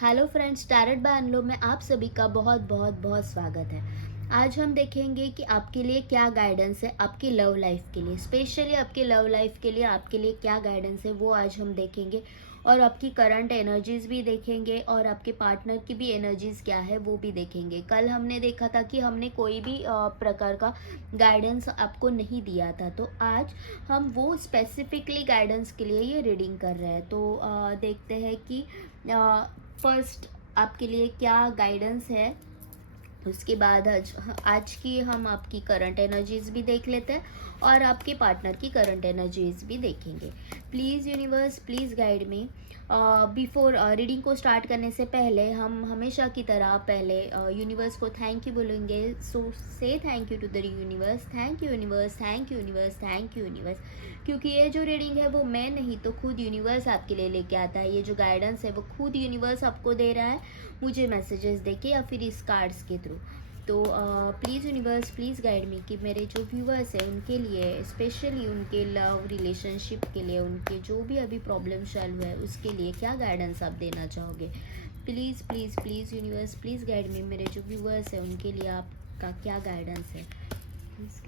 Hello friends, tarot bye अनलो में आप सभी का बहुत बहुत बहुत स्वागत है। आज हम देखेंगे कि आपके लिए क्या गाइडेंस है आपकी लव लाइफ के लिए, स्पेशली आपकी लव लाइफ के लिए आपके लिए क्या गाइडेंस है वो आज हम देखेंगे। और आपकी करंट एनर्जीज भी देखेंगे और आपके पार्टनर की भी एनर्जीज क्या है वो भी देखेंगे। कल हमने देखा था कि हमने कोई भी प्रकार का गाइडेंस आपको नहीं दिया था, तो आज हम वो स्पेसिफिकली गाइडेंस के लिए ये रीडिंग कर रहे हैं। तो देखते हैं कि फर्स्ट आपके लिए क्या गाइडेंस है। उसके बाद आज की हम आपकी करंट एनर्जीज भी देख लेते हैं और आपके पार्टनर की करंट एनर्जीज भी देखेंगे। Please universe, please guide me. Before reading को स्टार्ट करने से पहले हम हमेशा की तरह पहले यूनिवर्स को थैंक यू बोलेंगे। So say thank you to the universe, thank you universe, thank you universe, thank you universe. क्योंकि ये जो रीडिंग है वो मैं नहीं तो खुद यूनिवर्स आपके लिए लेके आता है। ये जो गाइडेंस है वो खुद यूनिवर्स आपको दे रहा है, मुझे मैसेजेस देके या फिर इस कार्ड्स के थ्रू। तो please universe, please guide me कि मेरे जो व्यूवर्स हैं उनके लिए, स्पेशली उनके लव रिलेशनशिप के लिए, उनके जो भी अभी प्रॉब्लम चल है उसके लिए क्या गाइडेंस आप देना चाहोगे। Please please please universe, please guide me. मेरे जो व्यूवर्स हैं उनके लिए आपका क्या गाइडेंस है, please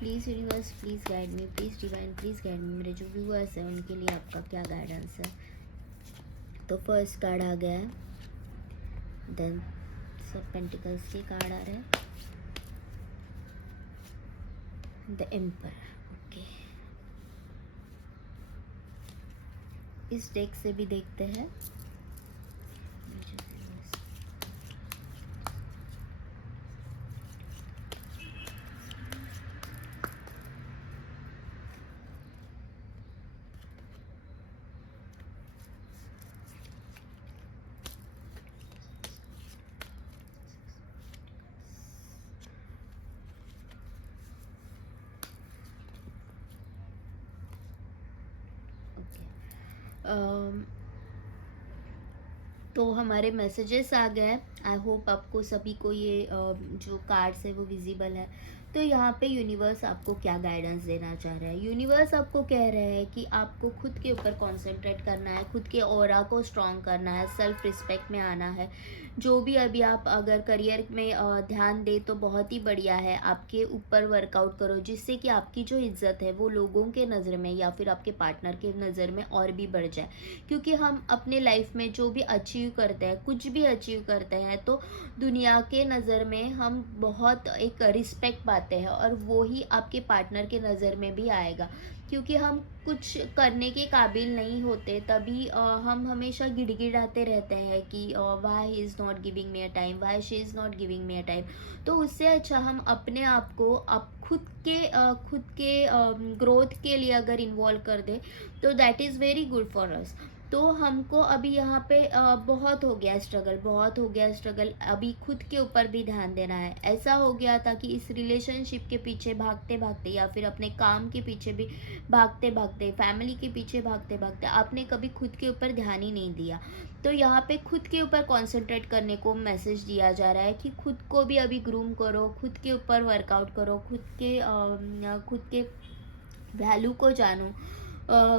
please universe, please guide me, please divine, please guide me. मेरे जो व्यूवर्स हैं उनके लिए आपका क्या गाइडेंस है। तो फर्स्ट कार्ड आ गया है, देन सब पेंटिकल्स के कार्ड आ रहे हैं, द एम्पर। ओके, इस डेक से भी देखते हैं। तो हमारे मैसेजेस आ गए। आई होप आपको सभी को ये जो कार्ड्स है वो विजिबल है। तो यहाँ पे यूनिवर्स आपको क्या गाइडेंस देना चाह रहा है। यूनिवर्स आपको कह रहे हैं कि आपको खुद के ऊपर कंसंट्रेट करना है, खुद के ऑरा को स्ट्रॉन्ग करना है, सेल्फ रिस्पेक्ट में आना है। जो भी अभी आप अगर करियर में ध्यान दे तो बहुत ही बढ़िया है। आपके ऊपर वर्कआउट करो जिससे कि आपकी जो इज्जत है वो लोगों के नज़र में या फिर आपके पार्टनर के नज़र में और भी बढ़ जाए। क्योंकि हम अपने लाइफ में जो भी अचीव करते हैं, कुछ भी अचीव करते हैं, तो दुनिया के नज़र में हम बहुत एक रिस्पेक्ट पाते हैं और वो ही आपके पार्टनर के नज़र में भी आएगा। क्योंकि हम कुछ करने के काबिल नहीं होते तभी हम हमेशा गिड़गिड़ाते रहते हैं कि why he is not giving me a time, why she is not giving me a time. तो उससे अच्छा हम अपने आप को खुद के ग्रोथ के लिए अगर इन्वॉल्व कर दे तो that is very good for us. तो हमको अभी यहाँ पे बहुत हो गया स्ट्रगल, बहुत हो गया स्ट्रगल। अभी खुद के ऊपर भी ध्यान देना है। ऐसा हो गया था कि इस रिलेशनशिप के पीछे भागते भागते या फिर अपने काम के पीछे भी भागते भागते, फैमिली के पीछे भागते भागते आपने कभी खुद के ऊपर ध्यान ही नहीं दिया। तो यहाँ पे खुद के ऊपर कॉन्सेंट्रेट करने को मैसेज दिया जा रहा है कि खुद को भी अभी ग्रूम करो, खुद के ऊपर वर्कआउट करो, खुद के वैल्यू को जानो,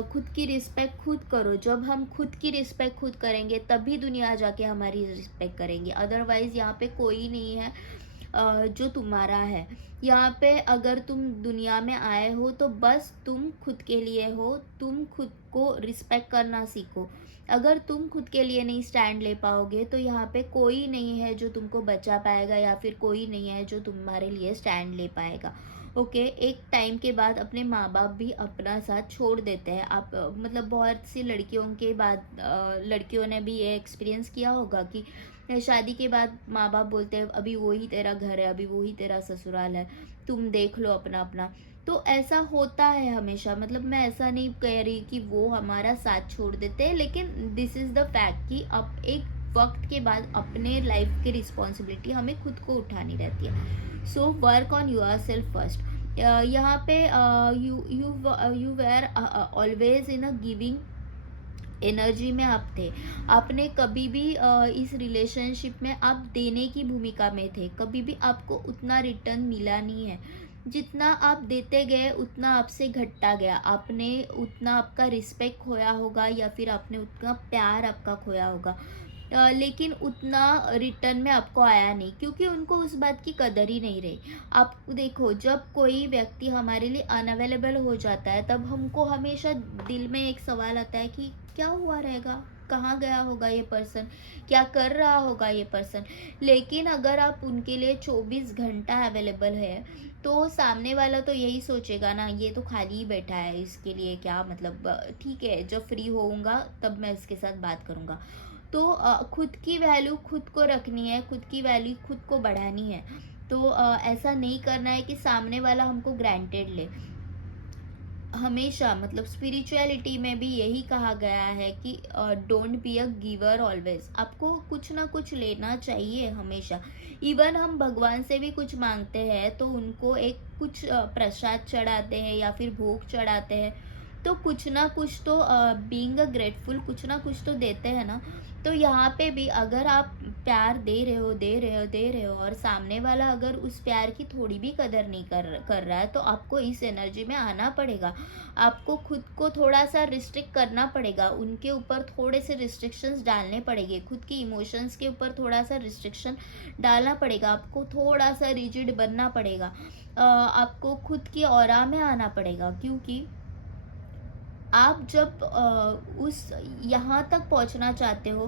खुद की रिस्पेक्ट खुद करो। जब हम खुद की रिस्पेक्ट खुद करेंगे तभी दुनिया जाके हमारी रिस्पेक्ट करेंगे। अदरवाइज़ यहाँ पे कोई नहीं है जो तुम्हारा है। यहाँ पे अगर तुम दुनिया में आए हो तो बस तुम खुद के लिए हो। तुम खुद को रिस्पेक्ट करना सीखो। अगर तुम खुद के लिए नहीं स्टैंड ले पाओगे तो यहाँ पे कोई नहीं है जो तुमको बचा पाएगा या फिर कोई नहीं है जो तुम्हारे लिए स्टैंड ले पाएगा। ओके, एक टाइम के बाद अपने माँ बाप भी अपना साथ छोड़ देते हैं। आप मतलब बहुत सी लड़कियों के बाद लड़कियों ने भी ये एक्सपीरियंस किया होगा कि शादी के बाद माँ बाप बोलते हैं अभी वही तेरा घर है, अभी वही तेरा ससुराल है, तुम देख लो अपना अपना। तो ऐसा होता है हमेशा। मतलब मैं ऐसा नहीं कह रही कि वो हमारा साथ छोड़ देते हैं, लेकिन दिस इज़ द फैक्ट कि अब एक वक्त के बाद अपने लाइफ की रिस्पॉन्सिबिलिटी हमें खुद को उठानी रहती है। So work on your self first. यहाँ पे you where always in a giving energy में आप थे। आपने कभी भी इस रिलेशनशिप में आप देने की भूमिका में थे, कभी भी आपको उतना रिटर्न मिला नहीं है। जितना आप देते गए उतना आपसे घटता गया, आपने उतना आपका रिस्पेक्ट खोया होगा या फिर आपने उतना प्यार आपका खोया होगा। लेकिन उतना रिटर्न में आपको आया नहीं, क्योंकि उनको उस बात की कदर ही नहीं रही। आप देखो, जब कोई व्यक्ति हमारे लिए अनअवेलेबल हो जाता है तब हमको हमेशा दिल में एक सवाल आता है कि क्या हुआ रहेगा, कहाँ गया होगा ये पर्सन, क्या कर रहा होगा ये पर्सन। लेकिन अगर आप उनके लिए 24 घंटा अवेलेबल है तो सामने वाला तो यही सोचेगा ना, ये तो खाली ही बैठा है, इसके लिए क्या मतलब, ठीक है जब फ्री होऊंगा तब मैं इसके साथ बात करूंगा। तो खुद की वैल्यू खुद को रखनी है, खुद की वैल्यू खुद को बढ़ानी है। तो ऐसा नहीं करना है कि सामने वाला हमको ग्रांटेड ले। हमेशा मतलब स्पिरिचुअलिटी में भी यही कहा गया है कि don't be a giver always, आपको कुछ ना कुछ लेना चाहिए हमेशा। इवन हम भगवान से भी कुछ मांगते हैं तो उनको एक कुछ प्रसाद चढ़ाते हैं या फिर भोग चढ़ाते हैं, तो कुछ ना कुछ तो बीइंग अ ग्रेटफुल कुछ ना कुछ तो देते हैं ना। तो यहाँ पे भी अगर आप प्यार दे रहे हो और सामने वाला अगर उस प्यार की थोड़ी भी कदर नहीं कर रहा है, तो आपको इस एनर्जी में आना पड़ेगा। आपको खुद को थोड़ा सा रिस्ट्रिक्ट करना पड़ेगा, उनके ऊपर थोड़े से रिस्ट्रिक्शंस डालने पड़ेंगे, खुद की इमोशंस के ऊपर थोड़ा सा रिस्ट्रिक्शन डालना पड़ेगा, आपको थोड़ा सा रिजिड बनना पड़ेगा। आपको खुद की ऑरा में आना पड़ेगा, क्योंकि आप जब उस यहाँ तक पहुँचना चाहते हो,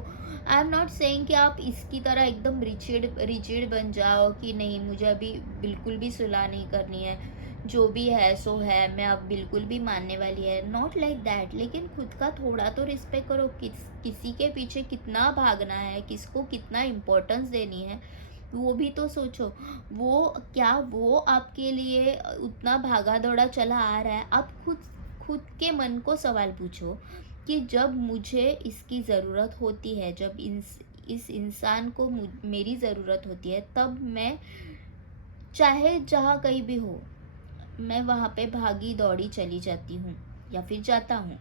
आई एम नॉट सेइंग कि आप इसकी तरह एकदम रिजिड रिजिड बन जाओ कि नहीं मुझे अभी बिल्कुल भी सुलह नहीं करनी है, जो भी है सो है, मैं अब बिल्कुल भी मानने वाली है, नॉट लाइक दैट। लेकिन खुद का थोड़ा तो रिस्पेक्ट करो, किसी के पीछे कितना भागना है, किसको कितना इम्पोर्टेंस देनी है, वो भी तो सोचो। वो क्या वो आपके लिए उतना भागा दौड़ा चला आ रहा है? आप खुद खुद के मन को सवाल पूछो कि जब मुझे इसकी ज़रूरत होती है, जब इस इंसान को मेरी ज़रूरत होती है, तब मैं चाहे जहाँ कहीं भी हो, मैं वहाँ पे भागी दौड़ी चली जाती हूँ या फिर जाता हूँ।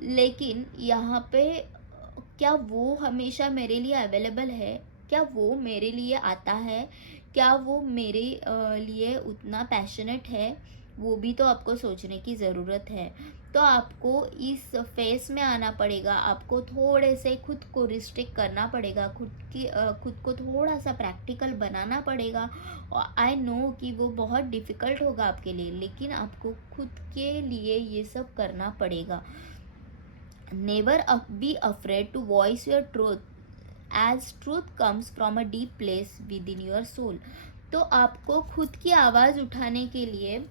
लेकिन यहाँ पे क्या वो हमेशा मेरे लिए अवेलेबल है? क्या वो मेरे लिए आता है? क्या वो मेरे लिए उतना पैशनेट है? वो भी तो आपको सोचने की ज़रूरत है। तो आपको इस फेस में आना पड़ेगा, आपको थोड़े से खुद को रिस्ट्रिक्ट करना पड़ेगा, खुद को थोड़ा सा प्रैक्टिकल बनाना पड़ेगा। और आई नो कि वो बहुत डिफ़िकल्ट होगा आपके लिए, लेकिन आपको खुद के लिए ये सब करना पड़ेगा। Never be afraid to voice your truth, as truth comes from a deep place within your soul. तो आपको खुद की आवाज़ उठाने के लिए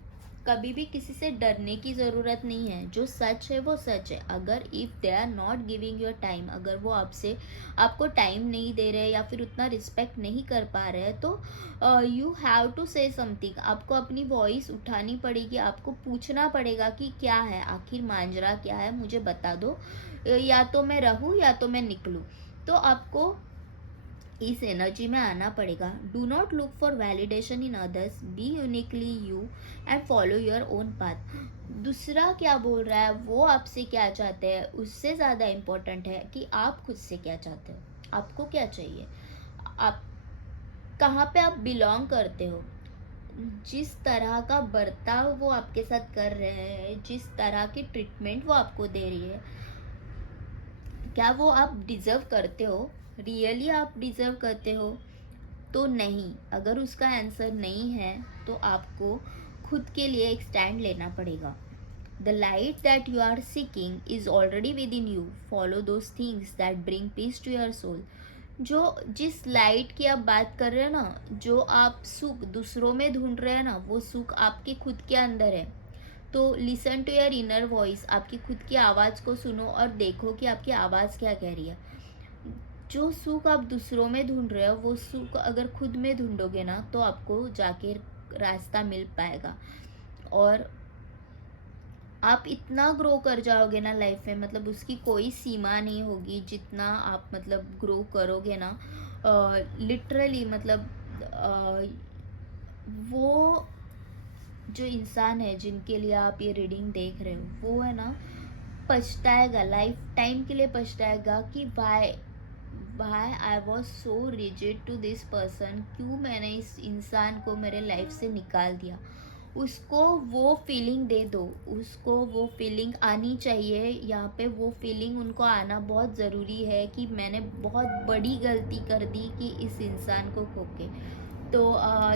कभी भी किसी से डरने की ज़रूरत नहीं है। जो सच है वो सच है। अगर if they are not giving your time, अगर वो आपको टाइम नहीं दे रहे या फिर उतना रिस्पेक्ट नहीं कर पा रहे हैं, तो you have to say something. आपको अपनी वॉइस उठानी पड़ेगी, आपको पूछना पड़ेगा कि क्या है, आखिर मांजरा क्या है, मुझे बता दो, या तो मैं रहूँ या तो मैं निकलूँ। तो आपको इस एनर्जी में आना पड़ेगा। Do not look for validation in others, B uniquely you and follow your own path. दूसरा क्या बोल रहा है, वो आपसे क्या चाहते हैं, उससे ज़्यादा इम्पोर्टेंट है कि आप खुद से क्या चाहते हो, आपको क्या चाहिए, आप कहाँ पे आप बिलोंग करते हो। जिस तरह का बर्ताव वो आपके साथ कर रहे हैं, जिस तरह की ट्रीटमेंट वो आपको दे रही है, क्या वो आप डिज़र्व करते हो, रियली आप डिज़र्व करते हो? तो नहीं। अगर उसका आंसर नहीं है तो आपको खुद के लिए एक स्टैंड लेना पड़ेगा। The light that you are seeking is already within you, follow those things that bring peace to your soul. जो जिस लाइट की आप बात कर रहे हैं ना, जो आप सुख दूसरों में ढूंढ रहे हैं ना, वो सुख आपके खुद के अंदर है। तो listen to your inner voice, आपकी खुद की आवाज़ को सुनो और देखो कि आपकी आवाज़ क्या कह रही है। जो सुख आप दूसरों में ढूंढ रहे हो, वो सुख अगर खुद में ढूंढोगे ना, तो आपको जाके रास्ता मिल पाएगा। और आप इतना ग्रो कर जाओगे ना लाइफ में, मतलब उसकी कोई सीमा नहीं होगी। जितना आप मतलब ग्रो करोगे ना, लिटरली मतलब वो जो इंसान है जिनके लिए आप ये रीडिंग देख रहे हो, वो है ना पछताएगा, लाइफ टाइम के लिए पछताएगा कि why I was so rigid to this person, क्यों मैंने इस इंसान को मेरे लाइफ से निकाल दिया। उसको वो फीलिंग दे दो, उसको वो फीलिंग आनी चाहिए। यहाँ पे वो फीलिंग उनको आना बहुत ज़रूरी है कि मैंने बहुत बड़ी गलती कर दी कि इस इंसान को खो के। तो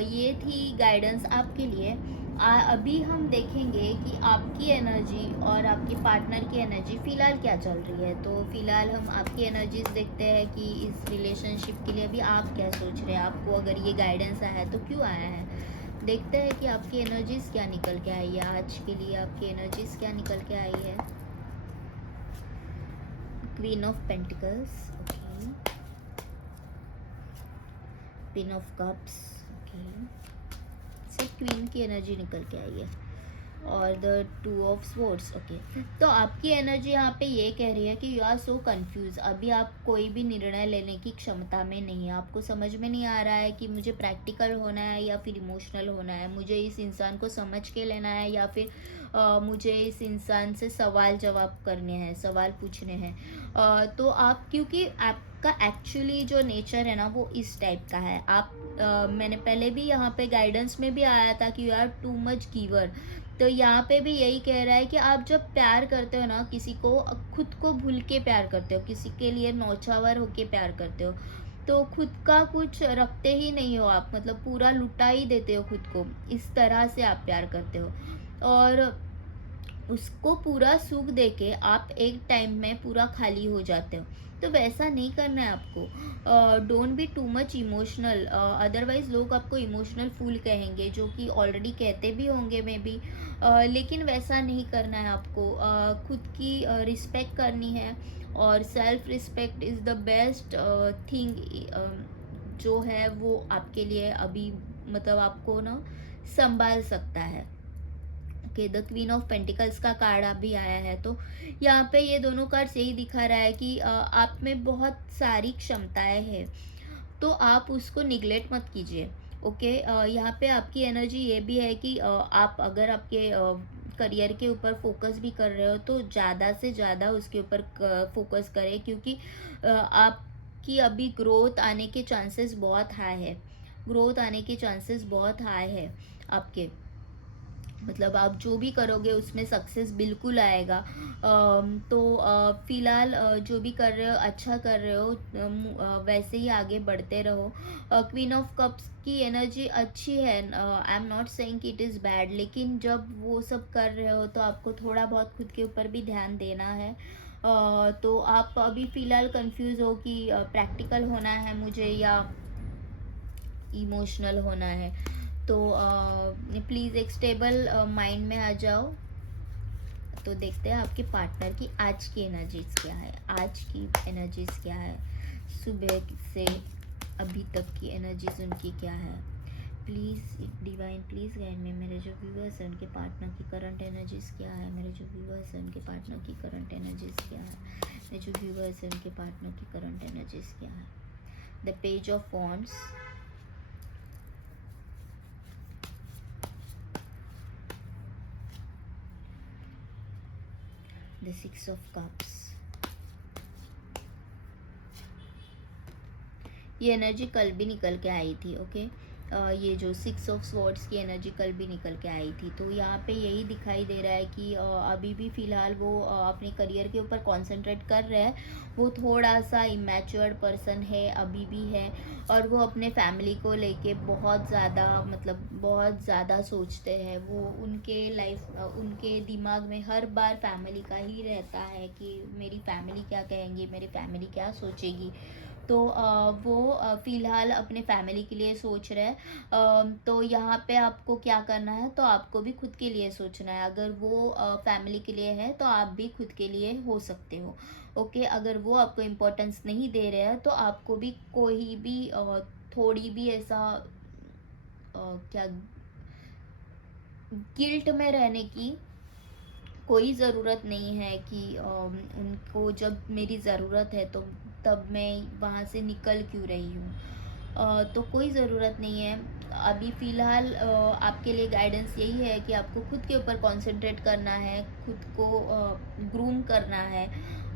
ये थी गाइडेंस आपके लिए। अभी हम देखेंगे कि आपकी एनर्जी और आपके पार्टनर की एनर्जी फ़िलहाल क्या चल रही है। तो फ़िलहाल हम आपकी एनर्जीज देखते हैं कि इस रिलेशनशिप के लिए अभी आप क्या सोच रहे हैं, आपको अगर ये गाइडेंस आया है तो क्यों आया है। देखते हैं कि आपकी एनर्जीज क्या निकल के आई है, आज के लिए आपकी एनर्जीज क्या निकल के आई है। Queen of pentacles, okay, queen of cups, okay, सिर्फ क्वीन की एनर्जी निकल के आई है और द 2 ऑफ स्वॉर्ड्स, ओके। तो आपकी एनर्जी यहाँ पे ये कह रही है कि यू आर सो कंफ्यूज। अभी आप कोई भी निर्णय लेने की क्षमता में नहीं है, आपको समझ में नहीं आ रहा है कि मुझे प्रैक्टिकल होना है या फिर इमोशनल होना है, मुझे इस इंसान को समझ के लेना है या फिर मुझे इस इंसान से सवाल जवाब करने हैं, सवाल पूछने हैं। तो आप, क्योंकि आपका एक्चुअली जो नेचर है ना वो इस टाइप का है। आप मैंने पहले भी यहाँ पे गाइडेंस में भी आया था कि you are too much giver. तो यहाँ पे भी यही कह रहा है कि आप जब प्यार करते हो ना किसी को, खुद को भूल के प्यार करते हो, किसी के लिए नौछावर होके प्यार करते हो, तो खुद का कुछ रखते ही नहीं हो आप, मतलब पूरा लुटा ही देते हो खुद को, इस तरह से आप प्यार करते हो। और उसको पूरा सुख देके आप एक टाइम में पूरा खाली हो जाते हो। तो वैसा नहीं करना है आपको। Don't be too much emotional, otherwise लोग आपको इमोशनल फूल कहेंगे, जो कि ऑलरेडी कहते भी होंगे मे बी। लेकिन वैसा नहीं करना है आपको। खुद की रिस्पेक्ट करनी है और self respect is the best thing जो है वो आपके लिए अभी, मतलब आपको ना संभाल सकता है। Okay, the queen of pentacles का कार्ड अभी आया है। तो यहाँ पे ये दोनों कार्ड्स यही दिखा रहा है कि आप में बहुत सारी क्षमताएं हैं, तो आप उसको निगलेक्ट मत कीजिए। ओके, यहाँ पे आपकी एनर्जी ये भी है कि आप अगर आपके करियर के ऊपर फोकस भी कर रहे हो तो ज़्यादा से ज़्यादा उसके ऊपर फोकस करें, क्योंकि आपकी अभी ग्रोथ आने के चांसेस बहुत हाई है, ग्रोथ आने के चांसेस बहुत हाई है आपके, मतलब आप जो भी करोगे उसमें सक्सेस बिल्कुल आएगा। तो फिलहाल जो भी कर रहे हो अच्छा कर रहे हो, वैसे ही आगे बढ़ते रहो। क्वीन ऑफ कप्स की एनर्जी अच्छी है, आई एम नॉट सेइंग कि इट इज़ बैड, लेकिन जब वो सब कर रहे हो तो आपको थोड़ा बहुत खुद के ऊपर भी ध्यान देना है। तो आप अभी फ़िलहाल कंफ्यूज हो कि प्रैक्टिकल होना है मुझे या इमोशनल होना है। तो प्लीज़ एक स्टेबल माइंड में आ जाओ। तो देखते हैं आपके पार्टनर की आज की एनर्जीज क्या है, आज की एनर्जीज क्या है, सुबह से अभी तक की एनर्जीज उनकी क्या है। प्लीज़ डिवाइन प्लीज़ गाइड में, मेरे जो व्यूअर्स हैं उनके पार्टनर की करंट एनर्जीज क्या है, मेरे जो व्यूअर्स हैं उनके पार्टनर की करंट एनर्जीज क्या है, मेरे जो व्यूअर्स हैं उनके पार्टनर की करंट एनर्जीज क्या है। The page of wands, the 6 of cups, ये एनर्जी कल भी निकल के आई थी। ओके, ये जो 6 ऑफ स्वॉर्ड्स की एनर्जी कल भी निकल के आई थी। तो यहाँ पे यही दिखाई दे रहा है कि अभी भी फ़िलहाल वो अपने करियर के ऊपर कंसंट्रेट कर रहे हैं। वो थोड़ा सा इमेच्योर्ड पर्सन है अभी भी है, और वो अपने फैमिली को लेके बहुत ज़्यादा, मतलब बहुत ज़्यादा सोचते हैं। वो उनके उनके दिमाग में हर बार फैमिली का ही रहता है कि मेरी फैमिली क्या कहेंगी, मेरी फैमिली क्या सोचेगी। तो वो फ़िलहाल अपने फैमिली के लिए सोच रहे हैं। तो यहाँ पे आपको क्या करना है, तो आपको भी खुद के लिए सोचना है। अगर वो फैमिली के लिए है तो आप भी खुद के लिए हो सकते हो। ओके, अगर वो आपको इम्पोर्टेंस नहीं दे रहे हैं तो आपको भी कोई भी थोड़ी भी ऐसा क्या गिल्ट में रहने की कोई ज़रूरत नहीं है कि उनको जब मेरी ज़रूरत है तो तब मैं वहाँ से निकल क्यों रही हूँ। तो कोई ज़रूरत नहीं है। अभी फ़िलहाल आपके लिए गाइडेंस यही है कि आपको खुद के ऊपर कंसंट्रेट करना है, खुद को ग्रूम करना है,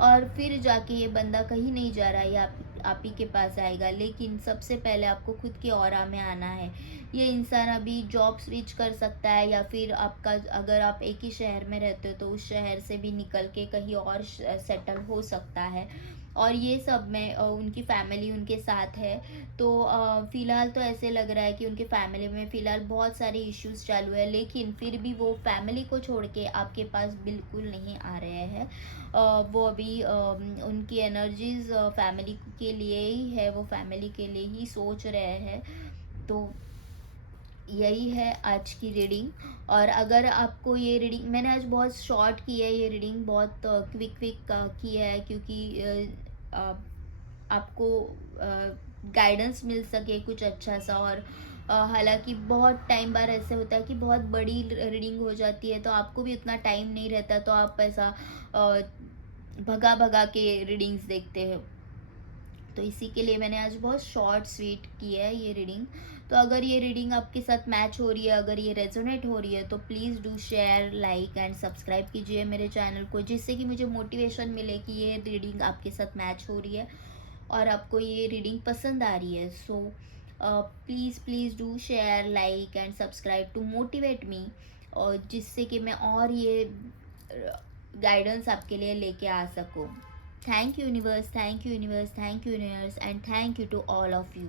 और फिर जाके ये बंदा कहीं नहीं जा रहा है, आप ही के पास आएगा, लेकिन सबसे पहले आपको खुद के ऑरा में आना है। ये इंसान अभी जॉब स्विच कर सकता है, या फिर आपका, अगर आप एक ही शहर में रहते हो तो उस शहर से भी निकल के कहीं और सेटल हो सकता है। और ये सब में उनकी फैमिली उनके साथ है। तो फ़िलहाल तो ऐसे लग रहा है कि उनके फैमिली में फ़िलहाल बहुत सारे इश्यूज़ चालू है, लेकिन फिर भी वो फैमिली को छोड़ के आपके पास बिल्कुल नहीं आ रहे हैं। वो अभी उनकी एनर्जीज़ फैमिली के लिए ही है, वो फैमिली के लिए ही सोच रहे हैं। तो यही है आज की रीडिंग। और अगर आपको ये रीडिंग, मैंने आज बहुत शॉर्ट की है ये रीडिंग, बहुत क्विक क्विक की है, क्योंकि आपको गाइडेंस मिल सके कुछ अच्छा सा। और हालांकि बहुत टाइम बार ऐसे होता है कि बहुत बड़ी रीडिंग हो जाती है, तो आपको भी उतना टाइम नहीं रहता, तो आप ऐसा भगा भगा के रीडिंग्स देखते हो। तो इसी के लिए मैंने आज बहुत शॉर्ट स्वीट की है ये रीडिंग। तो अगर ये रीडिंग आपके साथ मैच हो रही है, अगर ये रेजोनेट हो रही है, तो please do share, like and subscribe कीजिए मेरे चैनल को, जिससे कि मुझे मोटिवेशन मिले कि ये रीडिंग आपके साथ मैच हो रही है और आपको ये रीडिंग पसंद आ रही है। So please please do share, like and subscribe to motivate me, और जिससे कि मैं और ये गाइडेंस आपके लिए लेके आ सकूँ। Thank you, universe. Thank you, universe. Thank you, universe. And thank you to all of you.